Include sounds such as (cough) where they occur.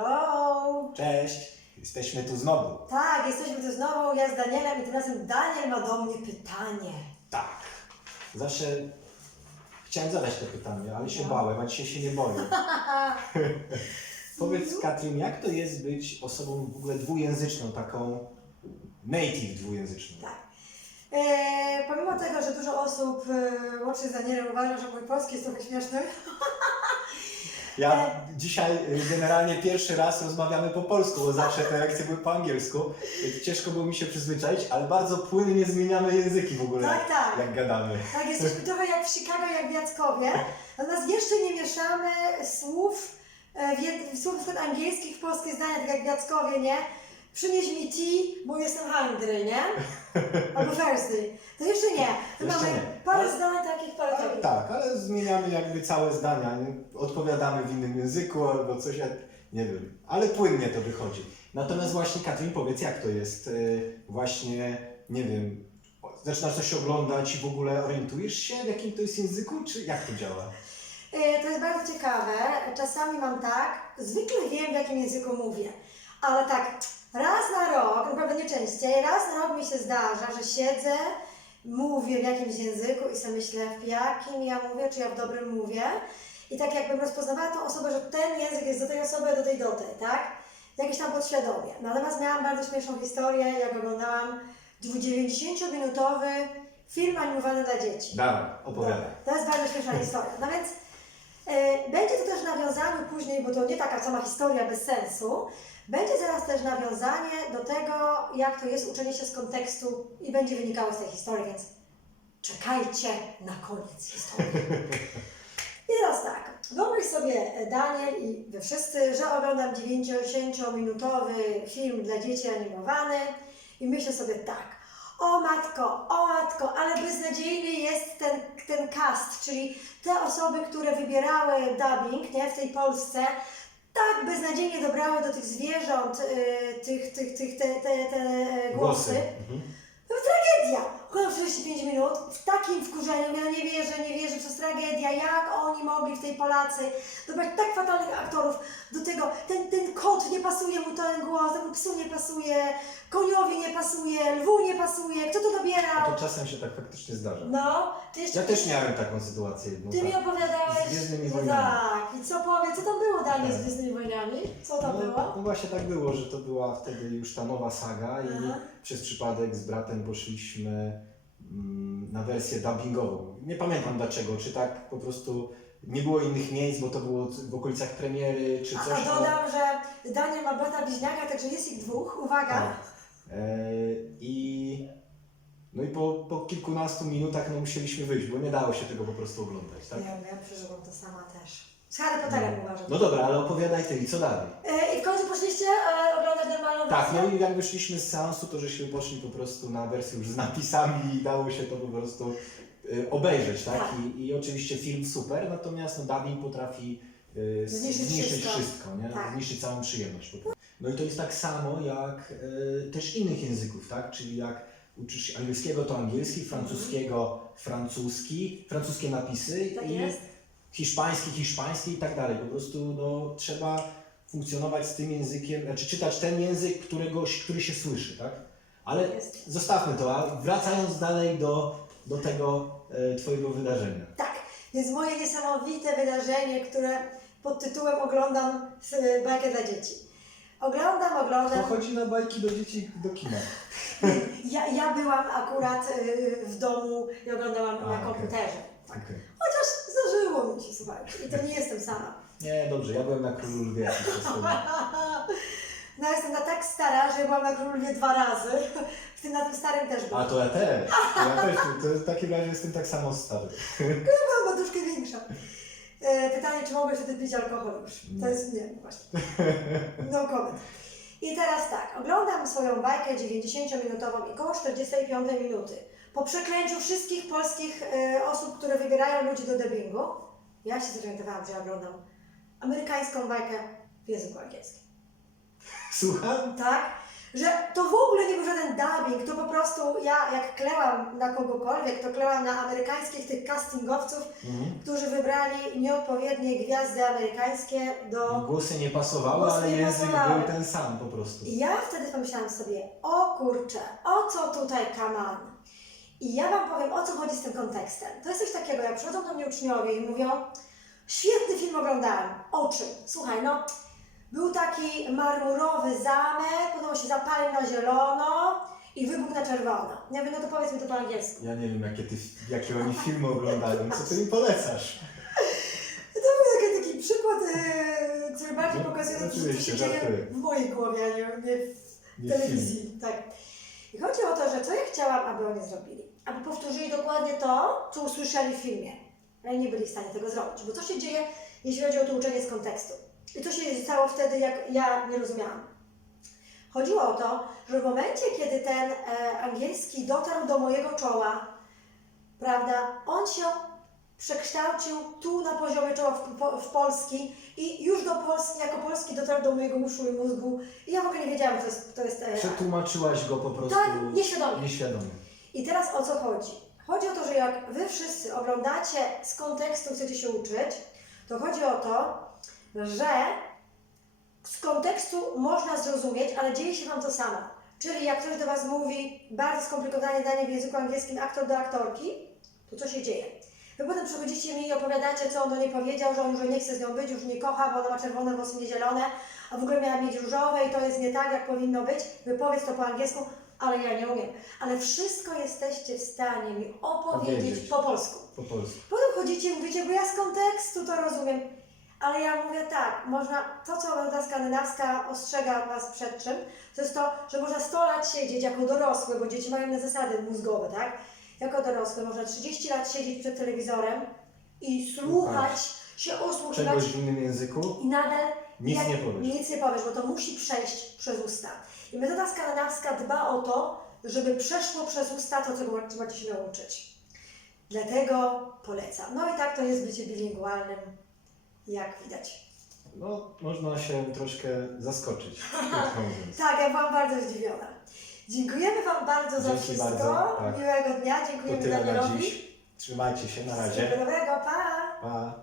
Hello! Cześć, jesteśmy tu znowu. Tak, jesteśmy tu znowu, ja z Danielem i tym razem Daniel ma do mnie pytanie. Tak. Zawsze chciałem zadać to pytanie, ale się No. bałem, a dzisiaj się nie boję. (laughs) (laughs) Powiedz Katrin, jak to jest być osobą w ogóle dwujęzyczną, taką native dwujęzyczną? Tak. E, pomimo tego, że dużo osób e, łącznie z Danielem uważa, że mój polski jest trochę śmieszny, (laughs) Ja dzisiaj y, generalnie pierwszy raz rozmawiamy po polsku, bo zawsze te lekcje były po angielsku, więc ciężko było mi się przyzwyczaić, ale bardzo płynnie zmieniamy języki w ogóle, Tak, tak. jak gadamy. tak, jesteśmy trochę jak w Chicago, jak w Jackowie, natomiast jeszcze nie mieszamy słów, e, słów angielskich w polskie zdania, tak jak w Jackowie, nie? Przynieś mi tea, bo jestem hungry, nie? Albo Thursday. To jeszcze nie. To Jeszcze mamy nie. parę Ale- zdań takich, parę Ale, takich. tak, ale zmieniamy jakby całe zdania, nie? odpowiadamy w innym języku albo coś, jak, nie wiem, ale płynnie to wychodzi. Natomiast właśnie Katrin, powiedz jak to jest y, właśnie, nie wiem, zaczynasz coś oglądać i w ogóle orientujesz się w jakim to jest języku, czy jak to działa? E, To jest bardzo ciekawe. Czasami mam tak, zwykle wiem w jakim języku mówię, ale tak raz na rok, naprawdę nie częściej, raz na rok mi się zdarza, że siedzę, mówię w jakimś języku i sobie myślę, w jakim ja mówię, czy ja w dobrym mówię. I tak jakbym rozpoznawała tą osobę, że ten język jest do tej osoby, do tej, do tej, tak? Jakieś tam podświadomie. Natomiast miałam bardzo śmieszną historię, jak oglądałam 90-minutowy film animowany dla dzieci. Dawaj, opowiadaj. To jest bardzo śmieszna (laughs) historia. No więc e, będzie to też nawiązanie później, bo to nie taka sama historia bez sensu. Będzie zaraz też nawiązanie do tego, jak to jest uczenie się z kontekstu i będzie wynikało z tej historii, więc czekajcie na koniec historii. (laughs) I teraz tak, wyobraź sobie e, Daniel i wy wszyscy, że oglądam 90-minutowy film dla dzieci animowany i myślę sobie tak, o matko, o matko, ale beznadziejny jest ten, ten cast, czyli te osoby, które wybierały dubbing nie, w tej Polsce, tak beznadziejnie dobrały do tych zwierząt, y, tych, tych, tych, te, te, te głosy. Mhm. To jest tragedia! Oglądam 45 minut w takim wkurzeniu, ja nie wierzę, nie wierzę, jest tragedia, jak oni mogli w tej Polacy dobrać tak fatalnych aktorów, do tego ten, ten kot nie pasuje mu ten głos, temu psu nie pasuje, koniowi nie pasuje, lwu nie pasuje, kto to A dobierał? to czasem się tak faktycznie zdarza. No, ty jeszcze... Ja też miałem taką sytuację jedną. Ty mi tak. opowiadałeś... Z Gwiezdnymi Wojnami. Tak, i co powie, co tam było Daniel z Tak. Gwiezdnymi Wojnami? Co tam no, było? No właśnie tak było, że to była wtedy już ta nowa saga i Aha. przez przypadek z bratem poszliśmy na wersję dubbingową. Nie pamiętam dlaczego, czy tak po prostu nie było innych miejsc, bo to było w okolicach premiery, czy coś. a no. dodam, że Daniel ma brata bliźniaka, także jest ich dwóch, uwaga. Tak. E, I no i po, po kilkunastu minutach no, musieliśmy wyjść, bo nie dało się tego po prostu oglądać, tak? Ja, ja przeżyłam to sama też. Z Harry Potterem No. uważam. No dobra, ale opowiadaj ty i co dalej? E, I w końcu poszliście e, oglądać normalną Tak, no i jak wyszliśmy z seansu, to żeśmy poszli po prostu na wersję już z napisami i dało się to po prostu y, obejrzeć, tak? Tak. I, I oczywiście film super, natomiast no, dubbing potrafi y, Zniszczyć zniszczyć wszystko. wszystko, nie? Tak. zniszczyć całą przyjemność. po prostu. No i to jest tak samo jak y, też innych języków, tak? Czyli jak uczysz się angielskiego, to angielski, francuskiego, francuski, francuskie napisy Tak i jest. hiszpański, hiszpański i tak dalej. Po prostu no, trzeba funkcjonować z tym językiem, znaczy czytać ten język, którego, który się słyszy, tak? Ale Jest. zostawmy to, a wracając dalej do, do tego e, Twojego wydarzenia. Tak, jest moje niesamowite wydarzenie, które pod tytułem oglądam z bajkę dla dzieci. Oglądam, To oglądam. chodzi na bajki do dzieci do kina. (laughs) Ja, ja byłam akurat y, w domu i oglądałam A, na okej. komputerze. Okej. Chociaż zdarzyło mi się, słuchajcie, i to nie jestem sama. Nie, dobrze, ja byłem na Królu Lwie jakiś czas temu. No jestem na tak stara, że byłam na Królowie dwa razy. W tym na tym starym też A byłam. to ja też. To ja też, to w takim razie jestem tak samo stary. (laughs) Byłam troszkę większa. E, pytanie, czy mogę wtedy pić alkohol już? To jest, nie, właśnie. No comment. I teraz tak, oglądam swoją bajkę 90-minutową i koło 45 minuty. Po przeklęciu wszystkich polskich e, osób, które wybierają ludzi do dubbingu, ja się zorientowałam, że ja oglądam amerykańską bajkę w języku angielskim. Słucham? Tak? że to w ogóle nie był żaden dubbing, to po prostu ja jak klełam na kogokolwiek, to klełam na amerykańskich tych castingowców, Mhm. którzy wybrali nieodpowiednie gwiazdy amerykańskie do... Głosy nie pasowały, Głosy ale nie język pasowały. był ten sam po prostu. I ja wtedy pomyślałam sobie, o kurczę, o co tutaj kaman? I ja Wam powiem, o co chodzi z tym kontekstem. To jest coś takiego, jak przychodzą do mnie uczniowie i mówią, świetny film oglądałem. O czym? Słuchaj, no, był taki marmurowy zamek, potem on się zapalił na zielono i wybuchł na czerwono. Ja mówię, no to powiedz mi to po angielsku. Ja nie wiem, jakie, ty, jakie oni (laughs) filmy oglądają. Co ty mi polecasz? (laughs) To był taki, taki przykład, e, który bardziej No, pokazuje, co oczywiście, się dzieje żartuję. w mojej głowie, a nie, nie w Nie telewizji. Tak. I chodzi o to, że co ja chciałam, aby oni zrobili? Aby powtórzyli dokładnie to, co usłyszeli w filmie. Ale nie byli w stanie tego zrobić. Bo co się dzieje, jeśli chodzi o to uczenie z kontekstu? I co się stało wtedy, jak ja nie rozumiałam? Chodziło o to, że w momencie, kiedy ten e, angielski dotarł do mojego czoła, prawda, on się przekształcił tu na poziomie czoła w, po, w polski i już do Polski, jako polski dotarł do mojego uszu i mózgu i ja w ogóle nie wiedziałam, co jest, to jest e, Przetłumaczyłaś go po prostu tak, nieświadomie. nieświadomie. I teraz o co chodzi? Chodzi o to, że jak Wy wszyscy oglądacie z kontekstu, chcecie się uczyć, to chodzi o to, że z kontekstu można zrozumieć, ale dzieje się Wam to samo. Czyli jak ktoś do Was mówi bardzo skomplikowane zdanie w języku angielskim aktor do aktorki, to co się dzieje? Wy potem przychodzicie mi i opowiadacie, co on do niej powiedział, że on już nie chce z nią być, już nie kocha, bo ona ma czerwone włosy, nie zielone, a w ogóle miała mieć różowe i to jest nie tak, jak powinno być. Wypowiedz to po angielsku, ale ja nie umiem. Ale wszystko jesteście w stanie mi opowiedzieć Powiedzieć. po polsku. Po polsku. Potem chodzicie i mówicie, bo ja z kontekstu to rozumiem. Ale ja mówię tak, można, to co metoda skandynawska ostrzega Was przed czym, to jest to, że można 100 lat siedzieć jako dorosły, bo dzieci mają inne zasady mózgowe, tak? Jako dorosły można 30 lat siedzieć przed telewizorem i słuchać, się osłuchiwać Czegoś w innym języku i nadal nic jak- nie powiesz. nic nie powiesz, bo to musi przejść przez usta. I metoda skandynawska dba o to, żeby przeszło przez usta to, ma- macie się nauczyć. Dlatego polecam. No i tak to jest bycie bilingualnym, jak widać. No, można się troszkę zaskoczyć. (laughs) Tak, ja byłam bardzo zdziwiona. Dziękujemy Wam bardzo za Dzięki wszystko. bardzo, tak. Miłego dnia. Dziękujemy Danielowi. Trzymajcie się, na razie. Dobrego. Pa! Pa.